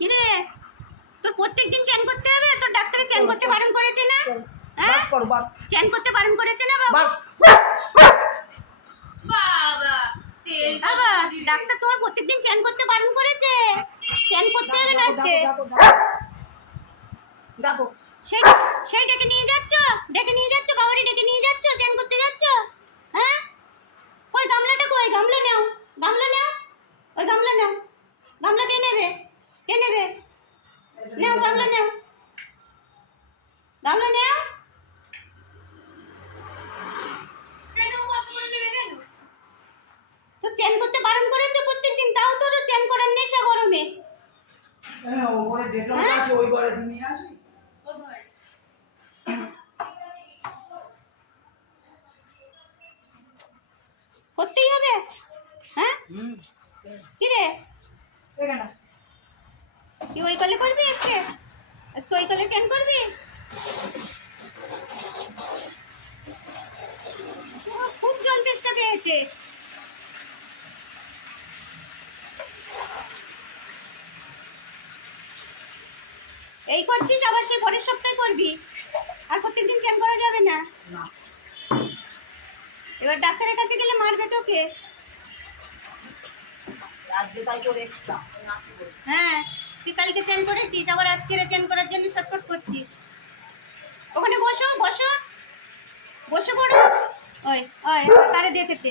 কি রে, তোর প্রত্যেকদিন চ্যান করতে হবে? তোর ডাক্তারে চ্যান করতে বারণ করেছে না? হ্যাঁ, চ্যান করতে বারণ করেছে না বাবা? বাবা ডাক্তার তোমার প্রত্যেকদিন চ্যান করতে বারণ করেছে। চ্যান করতে হবে না আজকে। সেই ডেকে নিয়ে যাচ্ছ, বাবারে ডেকে নিয়ে যাচ্ছ, চ্যান করতে যাচ্ছ? হ্যাঁ, ওই গামলাটা কই? গামলা নাও, ওই গামলা নাও। গামলা কে নেবে? নাও গামলা নাও, তো চ্যান করতে বারণ করেছে প্রত্যেকদিন, তাও তোর চ্যান করার নেশা গরমে। হ্যাঁ, ওপরে ডেটল আছে, ওই ঘরে নিয়ে আসি। ও ঘরে করতেই হবে। হ্যাঁ, কি রে, এখানে কি ওই কলে করবি আজকে? ওই কলে চ্যান করবি? খুব জল তেষ্টা পেয়েছে। এই করছিস, আবার সেই পরের সপ্তাহে করবি। আর প্রত্যেকদিন চ্যান করা যাবে না। এবার ডাক্তারের কাছে গেলে মারবে তোকে। হ্যাঁ, তুই কালকে চ্যান করেছিস, আবার আজকে চ্যান করার জন্য ছটফট করছিস। ওখানে বসো পড়ো। ওই কারে দেখেছে।